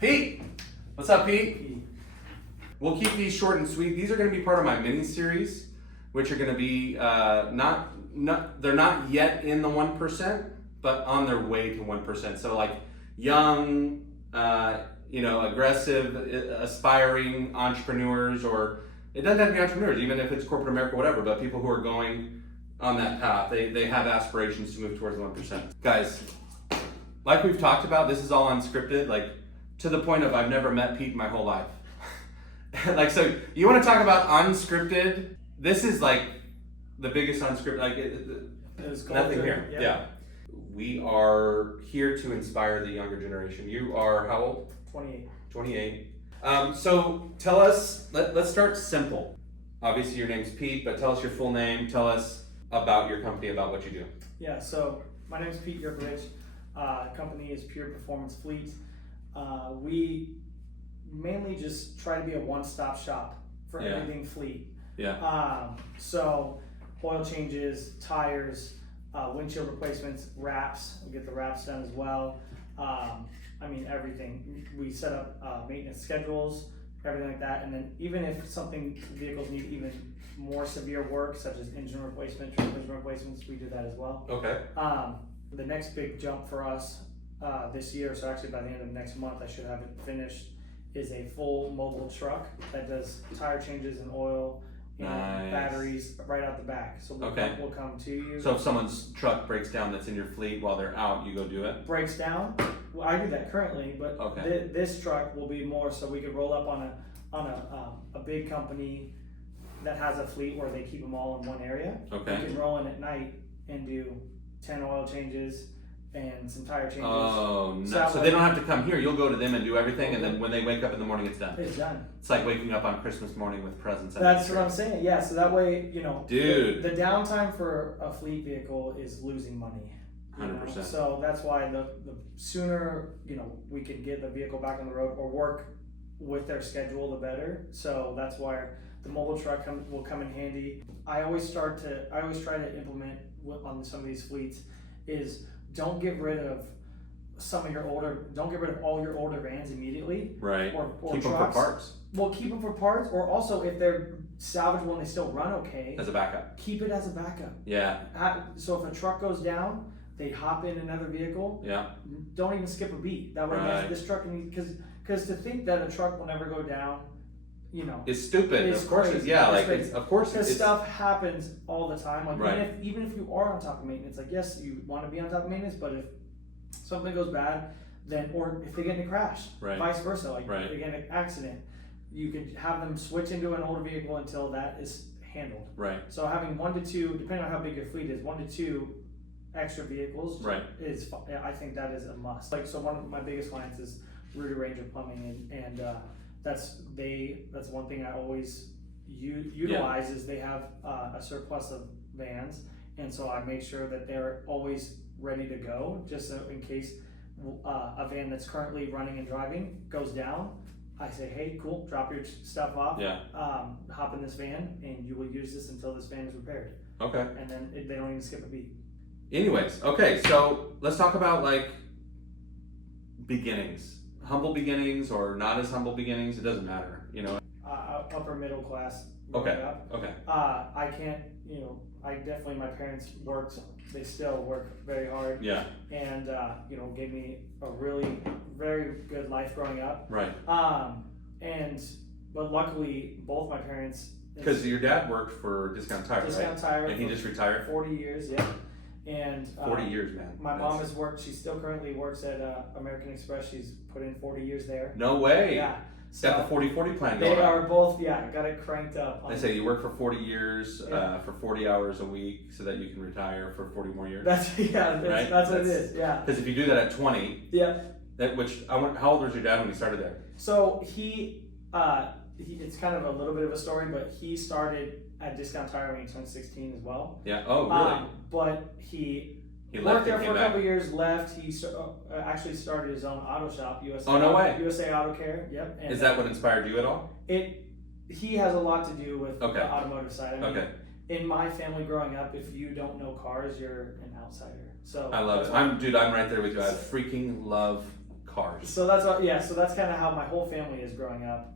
Pete! What's up, Pete? We'll keep these short and sweet. These are going to be part of my mini series, which are going to be they're not yet in the 1%, but on their way to 1%. So like young, aggressive, aspiring entrepreneurs, or it doesn't have to be entrepreneurs, even if it's corporate America, whatever, but people who are going on that path. They have aspirations to move towards the 1%. Guys, like we've talked about, this is all unscripted, like to the point of I've never met Pete in my whole life. Like, so you want to talk about unscripted? This is like the biggest unscripted, like nothing here. Yeah. We are here to inspire the younger generation. You are how old? 28. So tell us, let's start simple. Obviously your name's Pete, but tell us your full name. Tell us about your company, about what you do. Yeah, so my name is Pete Yerkovich. Company is Pure Performance Fleet. We mainly just try to be a one-stop shop for everything fleet. Yeah. So oil changes, tires, windshield replacements, wraps. We get the wraps done as well. Everything. We set up maintenance schedules, everything like that. And then even if vehicles need even more severe work, such as engine replacement, transmission replacements, we do that as well. Okay. The next big jump for us this year, so actually by the end of next month I should have it finished, is a full mobile truck that does tire changes and oil and batteries right out the back. So we'll come to you. So if someone's truck breaks down that's in your fleet while they're out, you go do it? Breaks down? Well, I do that currently, but this truck will be more so we could roll up on a big company that has a fleet where they keep them all in one area. Okay. We can roll in at night and do 10 oil changes and some tire changes. Oh, no. So they don't have to come here. You'll go to them and do everything, and then when they wake up in the morning, it's done. It's done. It's like waking up on Christmas morning with presents. That's what I'm saying. Yeah. So that way, dude, the downtime for a fleet vehicle is losing money. 100%. So that's why the sooner we can get the vehicle back on the road or work with their schedule, the better. So that's why the mobile truck will come in handy. I always try to implement on some of these fleets is don't get rid of all your older vans immediately. Right. Or keep trucks. them for parts. Well, keep them for parts, or also if they're salvageable and they still run okay. As a backup. Keep it as a backup. Yeah. So if a truck goes down, they hop in another vehicle. Yeah. Don't even skip a beat. That way, this truck because to think that a truck will never go down, it's stupid. It's of course, crazy. of course, because stuff happens all the time. Like right. even if you are on top of maintenance, like yes, you want to be on top of maintenance, but if something goes bad, then or if they get in a crash, right. vice versa, like right. they get in an accident, you could have them switch into an older vehicle until that is handled. Right. So having 1 to 2, depending on how big your fleet is, 1 to 2 extra vehicles right. I think that is a must. Like so, one of my biggest clients is Rudy Ranger Plumbing, and that's one thing I always utilize is they have a surplus of vans, and so I make sure that they're always ready to go, just so in case a van that's currently running and driving goes down. I say, hey, cool, drop your stuff off, hop in this van, and you will use this until this van is repaired. Okay. And then they don't even skip a beat. Anyways, okay, so let's talk about like beginnings. Humble beginnings or not as humble beginnings, it doesn't matter, Upper middle class. Okay. Okay. I can't, I definitely, my parents worked, they still work very hard. Yeah. And, gave me a really very good life growing up. Right. But luckily both my parents. Because your dad worked for Discount Tire, Discount Tire. And he just retired? 40 years, yeah. And 40 years, man. My mom has worked. She still currently works at American Express. She's put in 40 years there. No way. Yeah. So got the 40-40 plan going. They are both. Yeah, got it cranked up. They say you work for 40 years for 40 hours a week, so that you can retire for 40 more years. That's what it is. Yeah. Because if you do that at 20. Yeah. How old was your dad when he started there? So he it's kind of a little bit of a story, but he started at Discount Tire when he turned 16 as well. Yeah. Oh, really? But he left worked there for a couple years, left. He actually started his own auto shop, USA. Oh, no way. USA Auto Care, yep. And is that what inspired you at all? He has a lot to do with the automotive side. I mean, in my family growing up, if you don't know cars, you're an outsider. So I love it. I'm right there with you. I freaking love cars. So that's so that's kind of how my whole family is growing up.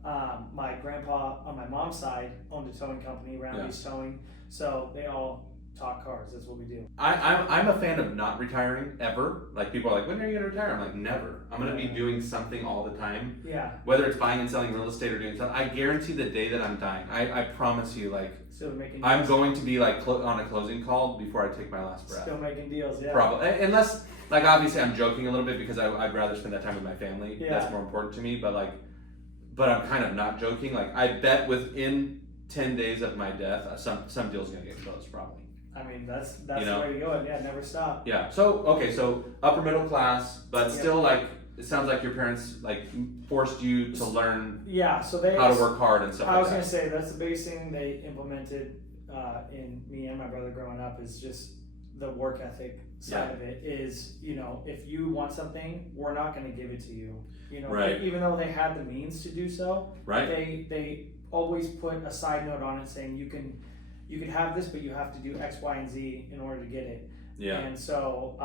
My grandpa on my mom's side owned a towing company, Round Towing. So they all talk cars. That's what we do. I'm a fan of not retiring ever. Like people are like, when are you gonna retire? I'm like, never. I'm gonna be doing something all the time. Yeah. Whether it's buying and selling real estate or doing something, I guarantee the day that I'm dying, I promise you, like, Still making deals. I'm going to be like on a closing call before I take my last breath. Still making deals, yeah. Probably, unless, like, obviously I'm joking a little bit because I'd rather spend that time with my family. Yeah. That's more important to me. But I'm kind of not joking. Like, I bet within 10 days of my death, some deal's gonna get closed probably. I mean, that's the way to go. And yeah, never stop. Yeah. So so upper middle class, but still like it sounds like your parents like forced you to learn. Yeah. So they how to work hard and stuff. I was gonna say that's the biggest thing they implemented in me and my brother growing up is just the work ethic side of it. Is if you want something, we're not gonna give it to you. Right. Even though they had the means to do so. Right. They always put a side note on it saying you can have this, but you have to do X, Y, and Z in order to get it. Yeah. And so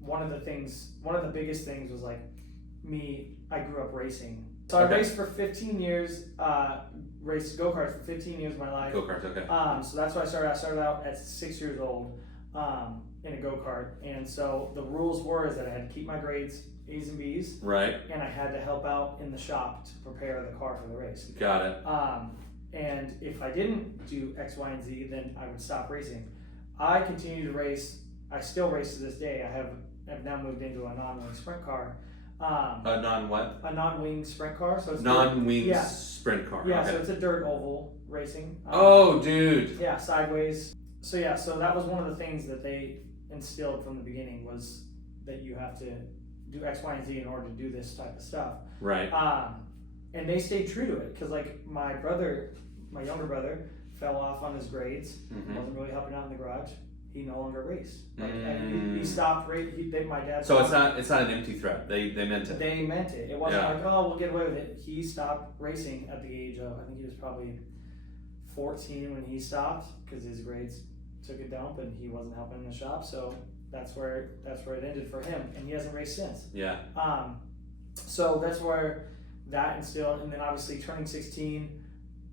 one of the biggest things was like I grew up racing. So I raced for 15 years, raced go-karts for 15 years of my life. Go-karts, okay. So that's why I started. I started out at 6 years old in a go-kart. And so the rules were is that I had to keep my grades A's and B's. Right. And I had to help out in the shop to prepare the car for the race. Got it. And if I didn't do X, Y, and Z, then I would stop racing. I continue to race. I still race to this day. I've now moved into a non-wing sprint car. A non-what? A non-wing sprint car. So it's non-wing sprint car. Yeah, okay. so it's a dirt oval racing. Oh, dude. Yeah, sideways. So that was one of the things that they instilled from the beginning was that you have to do X, Y, and Z in order to do this type of stuff. Right. And they stayed true to it because like my younger brother fell off on his grades, wasn't really helping out in the garage. He no longer raced. And he stopped racing. My dad. So it's not an empty threat. They meant it. They meant it. It wasn't like, oh, we'll get away with it. He stopped racing at the age of, I think he was probably 14 when he stopped because his grades took a dump and he wasn't helping in the shop. So that's where it ended for him, and he hasn't raced since. Yeah. So that's where that instilled, and then obviously turning 16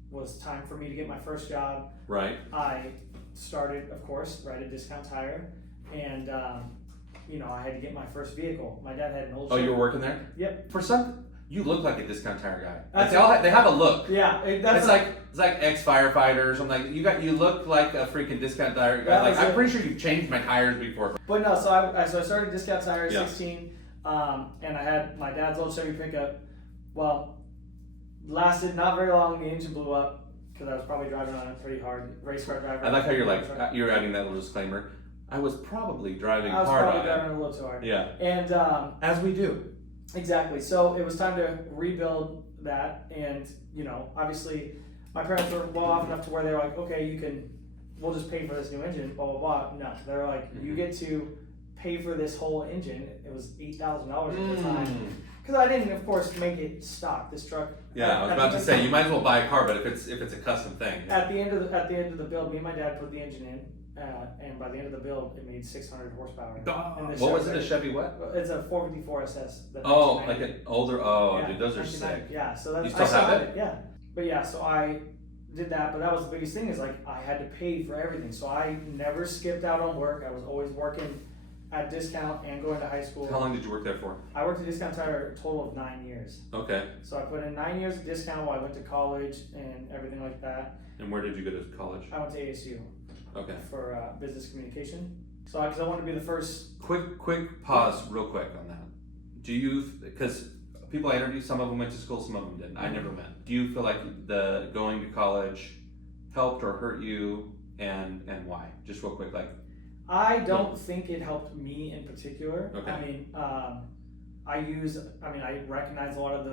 was time for me to get my first job. Right. I started, of course, right at Discount Tire, and I had to get my first vehicle. My dad had an old. Oh, you were working there? Yep. You look like a Discount Tire guy. They have a look. Yeah, it's like ex-firefighter or something. You look like a freaking Discount Tire guy. Like I'm pretty sure you've changed my tires before. But no, so I started Discount Tire at 16, and I had my dad's old Chevy pickup. Well, lasted not very long. The engine blew up because I was probably driving on it pretty hard. Race car driver. I like how you're adding that little disclaimer. I was probably driving hard on it. I was probably driving a little too hard. Yeah. And as we do. Exactly. So it was time to rebuild that, and obviously, my parents were well off enough to where they were like, okay, we'll just pay for this new engine, blah blah blah. No, they're like, you get to pay for this whole engine. It was $8,000 at the time, because I didn't, of course, make it stock. This truck. Yeah, I was about to say you might as well buy a car, but if it's a custom thing. At the end of the build, me and my dad put the engine in. And by the end of the build, it made 600 horsepower. What was it? A Chevy what? It's a 454 SS. Like an older. Dude, those are sick. Yeah, so that's. You still have it? Yeah, but yeah, so I did that. But that was the biggest thing is like I had to pay for everything. So I never skipped out on work. I was always working at Discount and going to high school. How long did you work there for? I worked at Discount Tire a total of 9 years. Okay. So I put in 9 years at Discount while I went to college and everything like that. And where did you go to college? I went to ASU. Okay. For business communication. So, because I wanted to be the first. Quick pause, real quick on that. Do you, because people I interviewed, some of them went to school, some of them didn't. I never went. Do you feel like the going to college helped or hurt you, and why? Just real quick, like. I don't think it helped me in particular. Okay. I mean, I recognize a lot of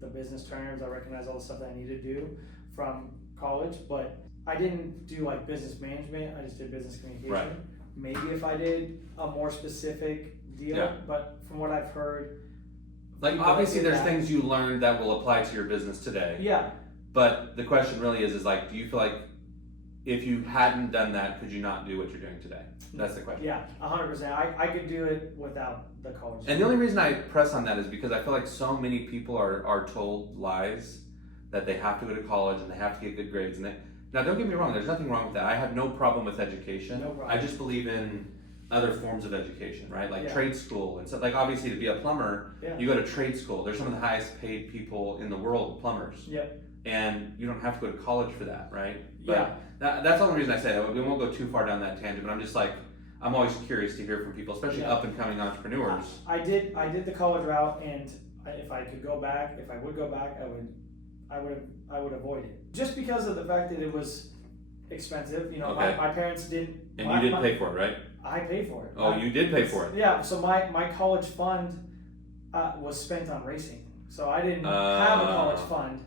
the business terms. I recognize all the stuff that I need to do from college, but I didn't do like business management. I just did business communication. Right. Maybe if I did a more specific deal, but from what I've heard, like obviously there's things you learned that will apply to your business today. Yeah. But the question really is like, do you feel like if you hadn't done that, could you not do what you're doing today? That's the question. Yeah, 100%. I could do it without the college. And the only reason I press on that is because I feel like so many people are told lies that they have to go to college and they have to get good grades. And now, don't get me wrong, there's nothing wrong with that. I have no problem with education. No problem. I just believe in other forms of education, right? Like Yeah. trade school. And so, like, obviously, to be a plumber, Yeah. you go to trade school. There's some of the highest paid people in the world, plumbers. Yep. And you don't have to go to college for that, right? But Yeah. that's the only reason I say that. We won't go too far down that tangent, but I'm just like, I'm always curious to hear from people, especially Yeah. up and coming entrepreneurs. I did the college route, and if I would go back, I would avoid it. Just because of the fact that it was expensive. You know, Okay. my parents didn't. And you did pay for it, right? I paid for it. Oh, you did pay for it. Yeah. So my college fund was spent on racing. So I didn't have a college fund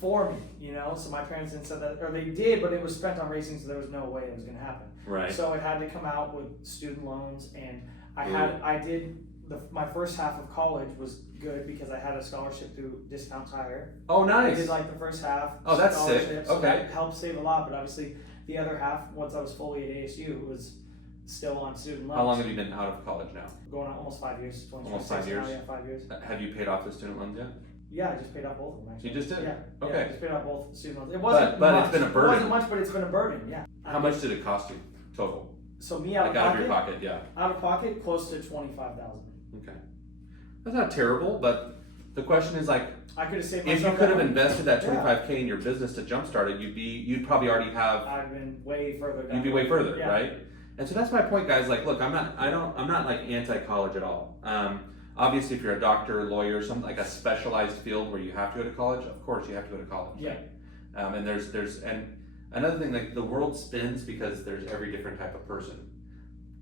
for me. You know, so my parents didn't say that, or they did, but it was spent on racing, so there was no way it was going to happen. Right. So it had to come out with student loans, and I did my first half of college was good because I had a scholarship through Discount Tire. Oh, nice. I did like the first half. Oh, that's sick. scholarship, so Okay. that helped save a lot, but obviously the other half, once I was fully at ASU, was still on student loans. How long have you been out of college now? Going on almost 5 years. Almost 5 now, years? yeah, 5 years. Have you paid off the student loans yet? Yeah, I just paid off both of them. Actually. You just did? Yeah. Okay. Yeah, I just paid off both student loans. It wasn't But much. it's been a burden. It wasn't much, but it's been a burden. Yeah. How much did it cost you total? So me out Like of out pocket. of your pocket, yeah. Out of pocket, close to $25,000. Okay. That's not terrible, but the question is like, I could have saved if myself. you could have that invested that Yeah. 25K in your business to jumpstart it, you'd probably already have. I'd been way further. Down You'd be way further, Yeah. right? And so that's my point, guys. Like, look, I'm not like anti-college at all. Obviously, if you're a doctor, lawyer, something like a specialized field where you have to go to college, of course you have to go to college. Yeah. And and another thing, like the world spins because there's every different type of person.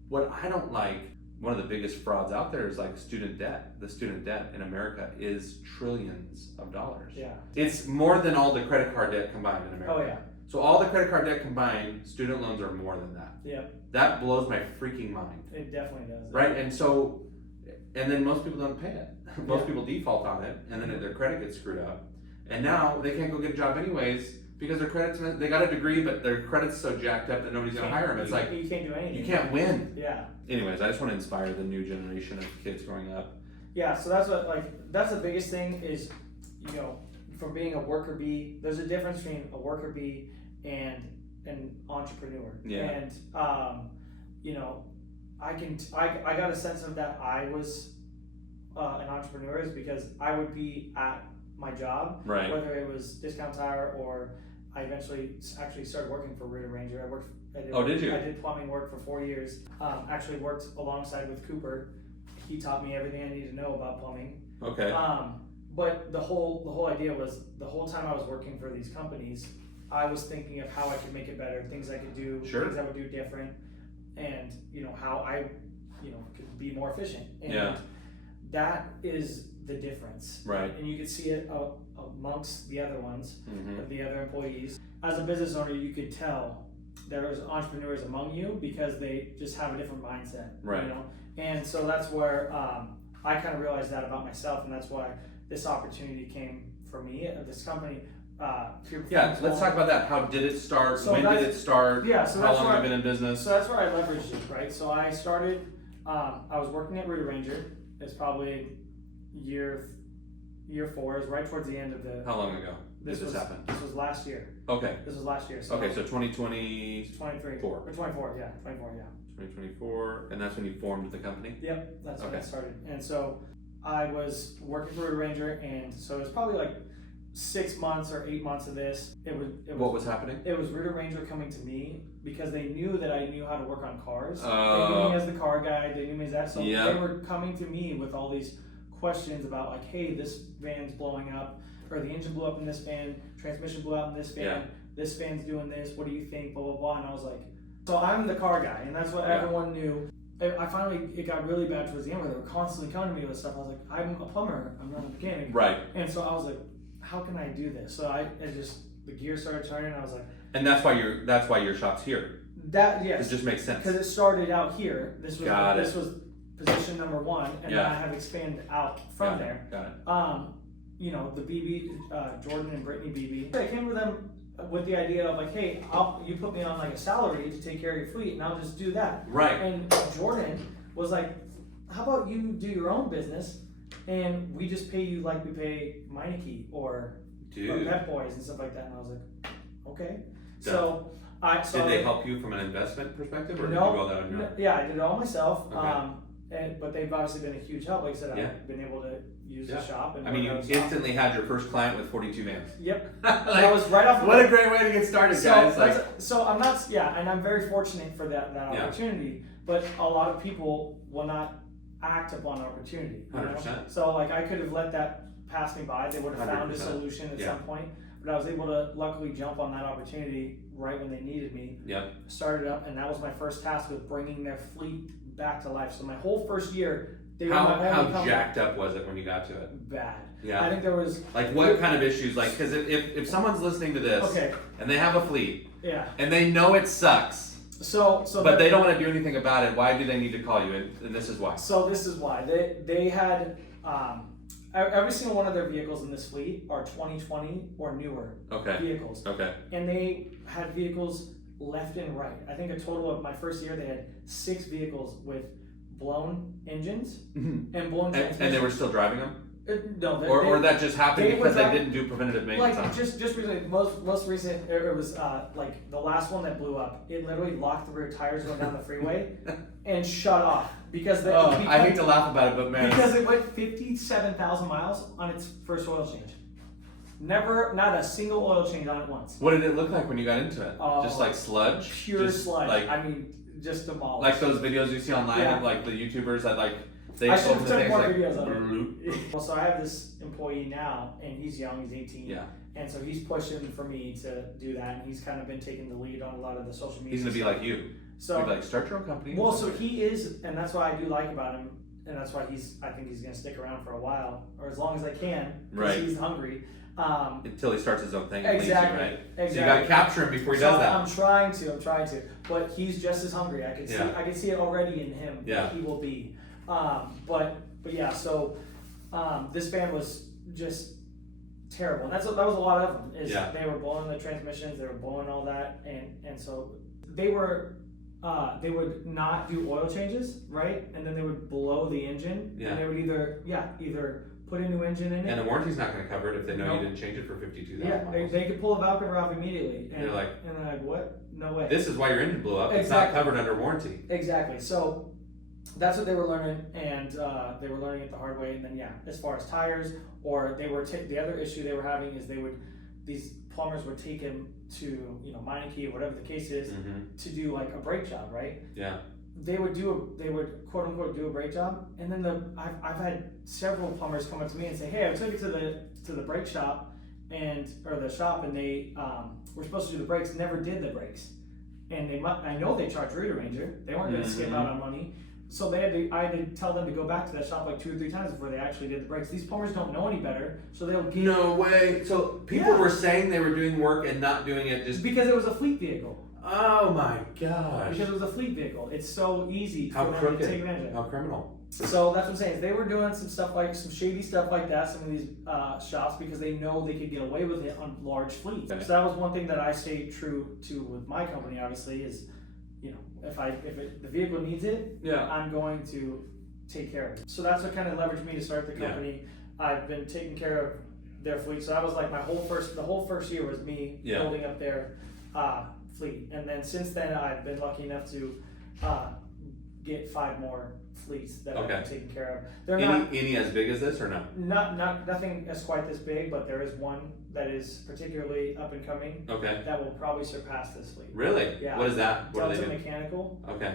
What I don't like, one of the biggest frauds out there is like student debt. The student debt in America is trillions of dollars. Yeah. It's more than all the credit card debt combined in America. Oh yeah. So all the credit card debt combined, student loans are more than that. Yeah. That blows my freaking mind. It definitely does. Right? And so, and then most people don't pay it. Most Yeah. people default on it, and then their credit gets screwed up. And now they can't go get a job anyways because their credits, they got a degree, but their credit's so jacked up that nobody's going to hire them. It's like, you can't do anything. you can't win. Yeah. Anyways, I just want to inspire the new generation of kids growing up. Yeah. So that's the biggest thing is, you know, from being a worker bee, there's a difference between a worker bee and an entrepreneur. Yeah. And you know, I got a sense of that I was an entrepreneur is because I would be at my job, Right. whether it was Discount Tire or I eventually actually started working for Rooter Ranger. Did you? I did plumbing work for 4 years. Actually worked alongside with Cooper. He taught me everything I needed to know about plumbing. Okay. But the whole idea was the whole time I was working for these companies, I was thinking of how I could make it better, things I could do, Sure. things I would do different, and you know how I, you know, could be more efficient. And Yeah. that is the difference. Right. And you could see it amongst the other ones, Mm-hmm. the other employees. As a business owner, you could tell there's entrepreneurs among you because they just have a different mindset. Right. You know? And so that's where I kind of realized that about myself, and that's why this opportunity came for me at this company. Yeah, let's talk about that. How did it start? So when did it start? Yeah, so how that's long where have you been in business? So that's where I leveraged it, right? So I started, I was working at Rooter Ranger. It's probably year 4. It was right towards the end of the. How long ago did this happen? This was last year. Okay. This was last year. So Okay, so 2020. 23. Four. Or 24, yeah. 24, yeah. 2024, and that's when you formed the company? Yep, that's when Okay. it started. And so I was working for Rooter Ranger, and so it was probably like 6 months or 8 months of this. What was happening? It was Rooter Ranger coming to me because they knew that I knew how to work on cars. They knew Oh. me as the car guy. They knew me as that. So Yeah. they were coming to me with all these questions about like, hey, this van's blowing up, or the engine blew up in this van, transmission blew out in this van, Yeah. this van's doing this. What do you think? Blah blah blah. And I was like, so I'm the car guy, and that's what Yeah. everyone knew. I finally, it got really bad towards the end where they were constantly coming to me with stuff. I was like, I'm a plumber. I'm not a mechanic. Right. And so I was like, how can I do this? So the gears started turning. I was like, And that's why your shop's here. that yes, It just makes sense. because it started out here. This Got was position number 1, and then Yeah. I have expanded out from Got it, there. Got it. You know, the BB, Jordan and Brittany BB. I came to them with the idea of like, hey, you put me on like a salary to take care of your fleet, and I'll just do that. Right. And Jordan was like, how about you do your own business, and we just pay you like we pay Meineke or Pet Boys and stuff like that. And I was like, okay. So did they help you from an investment perspective, or did you do all that on your own? Yeah, I did it all myself. Okay. But they've obviously been a huge help. Like I said, Yeah. I've been able to use the shop. And I mean, you instantly had your first client with 42 vans. Yep. Like, that was right off. What a great way to get started, guys! So I'm not. Yeah, and I'm very fortunate for that opportunity. But a lot of people will not act upon opportunity. 100%. So like I could have let that pass me by. They would have found a 100%. solution at some point. But I was able to luckily jump on that opportunity right when they needed me. Yep. Started up, and that was my first task with bringing their fleet back to life. So my whole first year, they were my only company. How jacked up was it when you got to it? Bad. Yeah. I think there was like what kind of issues? Like, because if someone's listening to this, and they have a fleet, and they know it sucks, but they don't want to do anything about it, why do they need to call you? And this is why. So this is why they had. Every single one of their vehicles in this fleet are 2020 or newer vehicles. Okay. And they had vehicles left and right. I think a total of my first year, they had 6 vehicles with blown engines and blown transmissions. And they were still driving them? No. Or that just happened because they didn't do preventative maintenance on them? Just recently, most recent, it was like the last one that blew up. It literally locked the rear tires going down the freeway and shut off. Because I hate to laugh about it, but man. Because it went 57,000 miles on its first oil change. Not a single oil change on it once. What did it look like when you got into it? Just like sludge? Pure sludge. Like, I mean, just demolished. Like those videos you see online of like the YouTubers that like, I should have took more videos of it. Well, so I have this employee now, and he's young, he's 18. Yeah. And so he's pushing for me to do that, and he's kind of been taking the lead on a lot of the social media. He's going to be like you. So like, start your own company. Well, so he is, and that's what I do like about him, and that's why I think he's going to stick around for a while, or as long as I can, because he's hungry. Until he starts his own thing. Exactly. Right? Exactly. So you got to capture him before he does that. I'm trying to, but he's just as hungry. I can see it already in him. Yeah. He will be. But yeah. So this van was just terrible, and that was a lot of them. They were blowing the transmissions, they were blowing all that, and so they would not do oil changes, right? And then they would blow the engine, and they would either put a new engine in it. And the warranty's not going to cover it if they know you didn't change it for 52,000 miles. They could pull a valve cover off immediately. And they're like, what? No way. This is why your engine blew up. Exactly. It's not covered under warranty. Exactly. So that's what they were learning, and they were learning it the hard way. And then as far as tires, or they were the other issue they were having is these plumbers would take him to Meineke or whatever the case is to do like a brake job, right? Yeah. They would quote unquote do a brake job, and then I've had several plumbers come up to me and say, hey, I took it to the brake shop or the shop, and they were supposed to do the brakes, never did the brakes, and I know they charged Root Ranger, they weren't going to skip out on money, so I had to tell them to go back to that shop like 2 or 3 times before they actually did the brakes. These plumbers don't know any better, so they'll get. No way. So people were saying they were doing work and not doing it just because it was a fleet vehicle. Oh my gosh. Because it was a fleet vehicle. It's so easy for them to take advantage of. How criminal. So that's what I'm saying. They were doing some shady stuff like that, some of these shops, because they know they could get away with it on large fleets. Okay. So that was one thing that I stayed true to with my company, obviously, is if the vehicle needs it, I'm going to take care of it. So that's what kind of leveraged me to start the company. I've been taking care of their fleet. So that was like the whole first year was me building up their fleet. And then since then, I've been lucky enough to get 5 more fleets that I've been taking care of. They're any as big as this or no? Nothing as quite this big, but there is one that is particularly up and coming. Okay. That will probably surpass this fleet. Really? Yeah. What is that? What Delta do they do? Mechanical. Okay.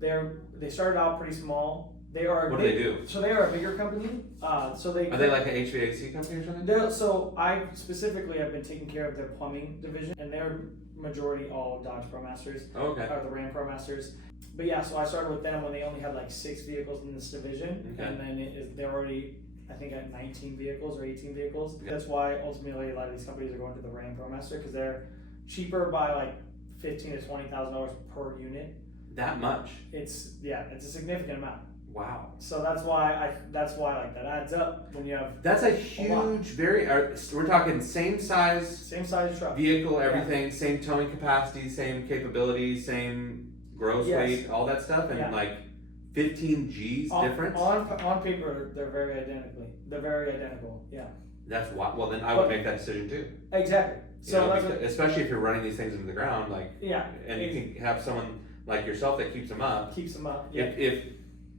They started out pretty small. What do they do? So they are a bigger company. Are they like an HVAC company or something? So I specifically have been taking care of their plumbing division, and they're majority all Dodge ProMasters. Or the Ram ProMasters. But yeah, so I started with them when they only had like 6 vehicles in this division, and then they're already, I think, at 19 vehicles or 18 vehicles. Okay. That's why ultimately a lot of these companies are going to the Ram ProMaster, because they're cheaper by like $15,000 to $20,000 per unit. That much? It's a significant amount. Wow. So that's why like that adds up when you have That's a huge, we're talking same size truck. vehicle, everything, same towing capacity, same capability, same gross weight, all that stuff, and like 15 G's difference? On paper, they're very identical, yeah. That's why, well then I would make that decision too. Exactly. So especially if you're running these things into the ground, like, and you can have someone like yourself that keeps them up. Yeah.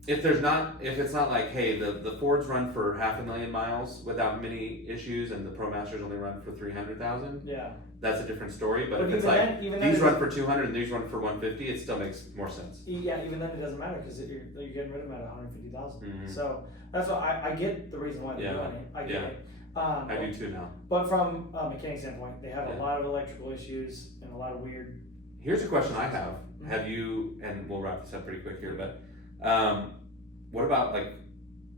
If it's not like, hey, the Fords run for 500,000 miles without many issues, and the ProMasters only run for 300,000. Yeah. That's a different story. But if even it's like these run for 200 and these run for 150, it still makes more sense. Yeah, even then it doesn't matter because you're getting rid of them at 150,000. So that's why I get the reason why they're doing it. I get it. I do too now. But from a mechanic standpoint, they have a lot of electrical issues and a lot of weird. Here's a question I have. Have you, and we'll wrap this up pretty quick here, but what about like,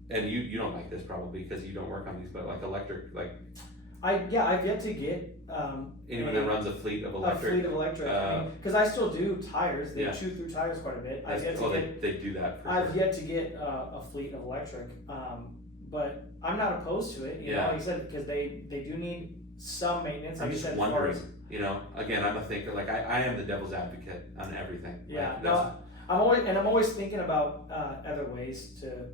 and you don't like this probably because you don't work on these, but like electric, like. I've yet to get anyone that runs a fleet of electric. Because I still do tires. They chew through tires quite a bit. They do that. I've yet to get a fleet of electric, but I'm not opposed to it. You know, like you said, because they do need some maintenance. I'm just wondering. Again, I'm a thinker. Like I am the devil's advocate on everything. Yeah. Like, I'm always thinking about other ways to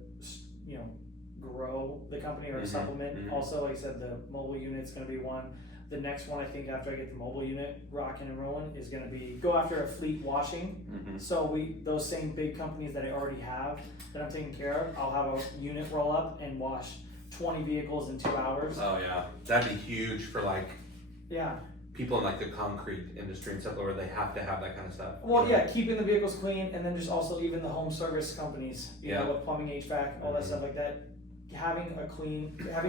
grow the company or supplement. Also, like I said, the mobile unit's going to be one. The next one, I think, after I get the mobile unit rocking and rolling, is going to be go after a fleet washing. So those same big companies that I already have that I'm taking care of, I'll have a unit roll up and wash 20 vehicles in 2 hours. Oh yeah, that'd be huge for like people in like the concrete industry and stuff where they have to have that kind of stuff. Well, keeping the vehicles clean, and then just also even the home service companies, you know, with plumbing, HVAC, all that stuff like that. Having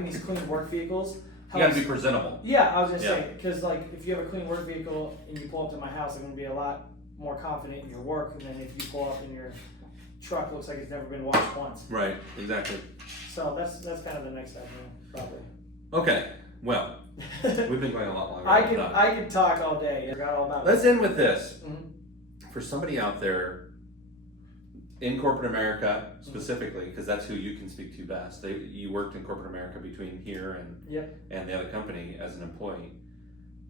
these clean work vehicles. You gotta be presentable. Yeah, I was gonna say, because like if you have a clean work vehicle and you pull up to my house, I'm gonna be a lot more confident in your work than if you pull up and your truck looks like it's never been washed once. Right, exactly. So that's kind of the next step, probably. Okay, well, we've been going a lot longer. I could talk all day. I forgot all about it. Let's end with this. For somebody out there in corporate America specifically, because that's who you can speak to best. You worked in corporate America between here and the other company as an employee,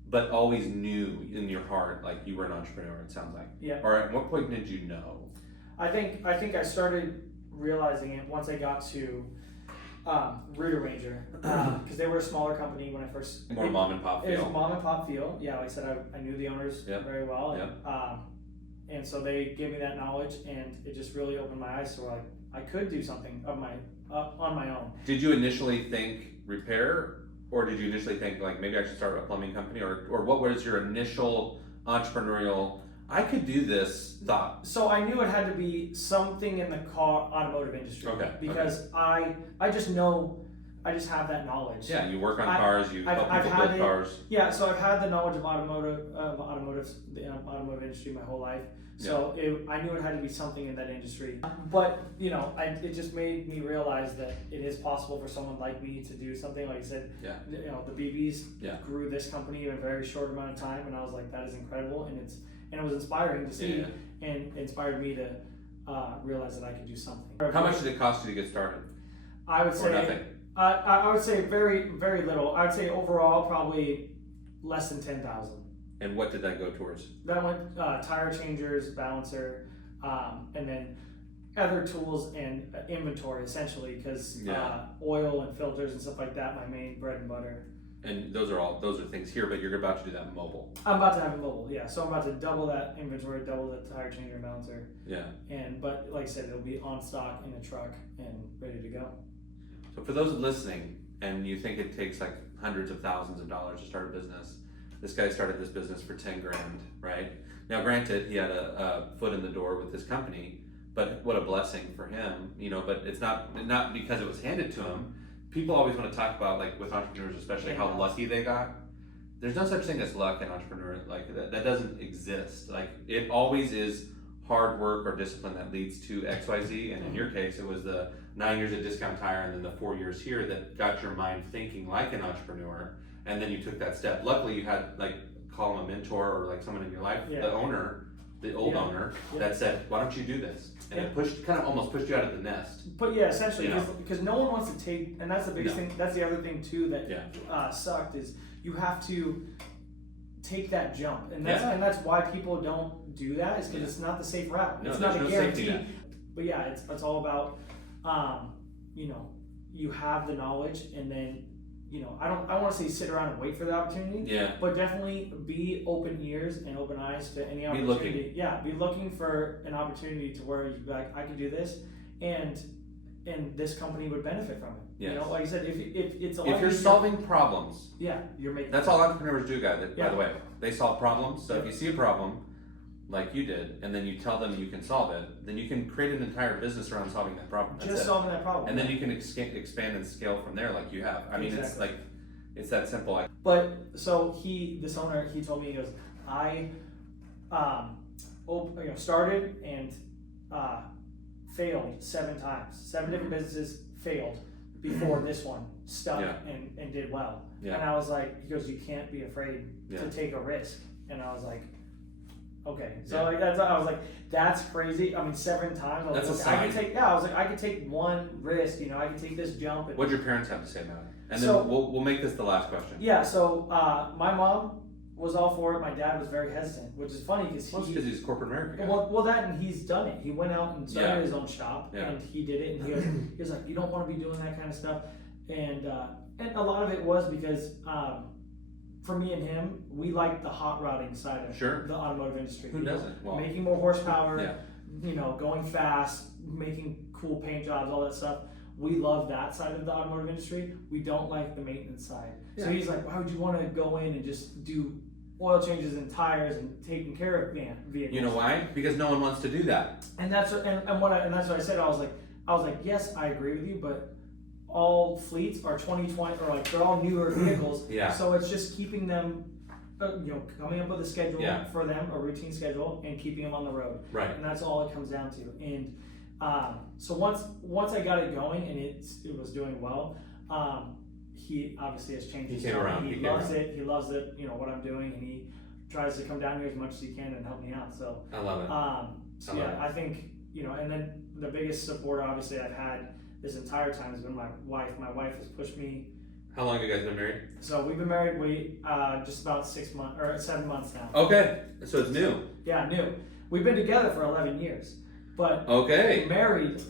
but always knew in your heart like you were an entrepreneur. It sounds like. Yeah. Or at what point did you know? I think I started realizing it once I got to Rooter Ranger, because they were a smaller company when I first. More mom and pop feel. It was mom and pop feel. Yeah, like I said, I knew the owners very well. And so they gave me that knowledge, and it just really opened my eyes to like I could do something on my own. Did you initially think repair, or did you initially think like maybe I should start a plumbing company, or what was your initial entrepreneurial? I could do this thought. So I knew it had to be something in the automotive industry. Okay. Because I just know. I just have that knowledge. Yeah, you work on cars. You help people build cars. Yeah, so I've had the knowledge of the automotive industry my whole life. So I knew it had to be something in that industry. But it just made me realize that it is possible for someone like me to do something. Like I said, the BBs grew this company in a very short amount of time, and I was like, that is incredible, and it was inspiring to see, and inspired me to realize that I could do something. How much did it cost you to get started? I would say nothing. I would say very, very little. I would say overall probably less than 10,000. And what did that go towards? That went tire changers, balancer, and then other tools and inventory essentially, because oil and filters and stuff like that, my main bread and butter. And those are things here, but you're about to do that mobile. I'm about to have it mobile, yeah. So I'm about to double that inventory, double the tire changer and balancer. Yeah. But like I said, it'll be on stock in a truck and ready to go. So for those listening, and you think it takes like hundreds of thousands of dollars to start a business, this guy started this business for 10 grand, right? Now, granted, he had a foot in the door with this company, but what a blessing for him, but it's not because it was handed to him. People always want to talk about, like with entrepreneurs especially, how lucky they got. There's no such thing as luck in entrepreneur. Like that doesn't exist. Like it always is hard work or discipline that leads to XYZ. And in your case, it was the 9 years at Discount Tire and then the 4 years here that got your mind thinking like an entrepreneur. And then you took that step. Luckily, you had call him a mentor or like someone in your life, the owner, the old owner that said, why don't you do this? And it almost pushed you out of the nest. But yeah, essentially, You know? because no one wants to take, and that's the biggest thing, that's the other thing too that sucked, is you have to take that jump. And that's why people don't do that, is because it's not the safe route. No, it's not a no guarantee. But yeah, it's all about, you know, you have the knowledge, and then, you know, I don't want to say sit around and wait for the opportunity. Yeah. But definitely be open ears and open eyes to any opportunity. Be looking. Yeah, be looking for an opportunity to where you'd be like, I can do this, and this company would benefit from it. Yes. You know, like I said, if it's a lot if you're easier, solving problems, you're making. that's all entrepreneurs do, guys. By the way, they solve problems. So if you see a problem, like you did, and then you tell them you can solve it, then you can create an entire business around solving that problem. Just solving that problem. And then you can expand and scale from there, like you have. I mean, it's like, it's that simple. But so this owner, he told me, he goes, I, started and failed 7 times. 7 different businesses failed before this one stuck and did well. Yeah. And I was like, he goes, you can't be afraid to take a risk. And I was like, okay. So like I was like, that's crazy. I mean, 7 times. I was That's like, a sign. I was like, I could take one risk. You know, I could take this jump. What'd your parents have to say about it? And then we'll make this the last question. Yeah. So my mom was all for it. My dad was very hesitant, which is funny because he's corporate America guy. Well, that, and he's done it. He went out and started his own shop, and he did it. And he was like, you don't want to be doing that kind of stuff. And a lot of it was because for me and him, we like the hot rodding side of the automotive industry. Who doesn't? Well, making more horsepower, you know, going fast, making cool paint jobs, all that stuff. We love that side of the automotive industry. We don't like the maintenance side. Yeah. So he's like, why would you want to go in and just do oil changes and tires and taking care of vehicles? You know why? Because no one wants to do that. And that's what I said. I was like, yes, I agree with you, but all fleets are 2020, or like they're all newer vehicles. So it's just keeping them, you know, coming up with a schedule for them, a routine schedule, and keeping them on the road. Right. And that's all it comes down to. And so once I got it going and it was doing well, he obviously has changed his tone. He loves it. He loves it. You know what I'm doing, and he tries to come down here as much as he can and help me out. So I love it. I think, you know, and then the biggest support obviously I've had this entire time has been my wife. My wife has pushed me. How long have you guys been married? So we've been married just about 6 months or 7 months now. Okay, so it's new. Yeah, new. We've been together for 11 years, but married,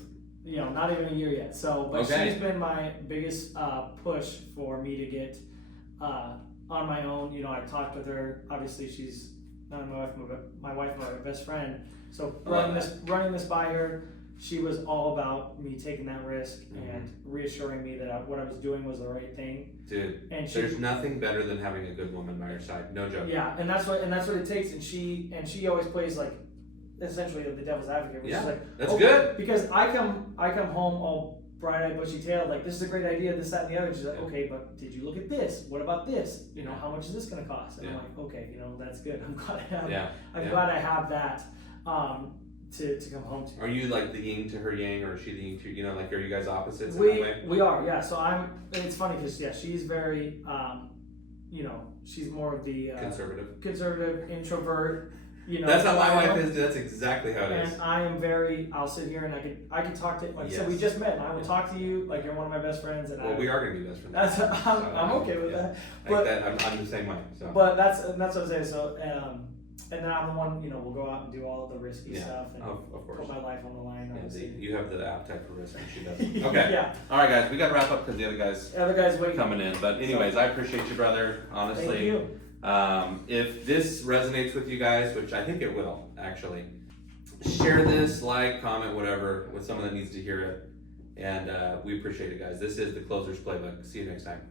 you know, not even a year yet. So, but she's been my biggest push for me to get on my own. You know, I talked with her. Obviously, she's not my wife, my best friend. So running this by her, she was all about me taking that risk and reassuring me that what I was doing was the right thing. Dude, and there's nothing better than having a good woman by your side. No joke. Yeah, and that's what it takes. And she always plays like essentially the devil's advocate, which is like, that's good. Because I come home all bright-eyed, bushy-tailed, like, this is a great idea, this, that, and the other. And she's like, okay, but did you look at this? What about this? You know, how much is this going to cost? And I'm like, okay, you know, that's good. I'm glad I have that to come home to. Are you like the yin to her yang, or is she the yin to, you know, like, are you guys opposites in that way? We are, yeah. So it's funny because, she's very, you know, she's more of the conservative, introvert. You know, that's how my wife is. That's exactly how it is. And I am I'll sit here and I can talk to, like I said, we just met, and I will talk to you like you're one of my best friends. And we are going to be best friends. I'm okay with that. But I'm the same way. So. But that's what I'm saying. So, and then I'm the one, you know, will go out and do all the risky stuff and of course. Put my life on the line. You have the appetite for risk, and she doesn't. Okay. All right, guys, we got to wrap up because the other guys waiting coming in. But anyways, I appreciate you, brother. Honestly. Thank you. If this resonates with you guys, which I think it will, actually, share this, like, comment, whatever, with someone that needs to hear it. And we appreciate it, guys. This is the Closers Playbook. See you next time.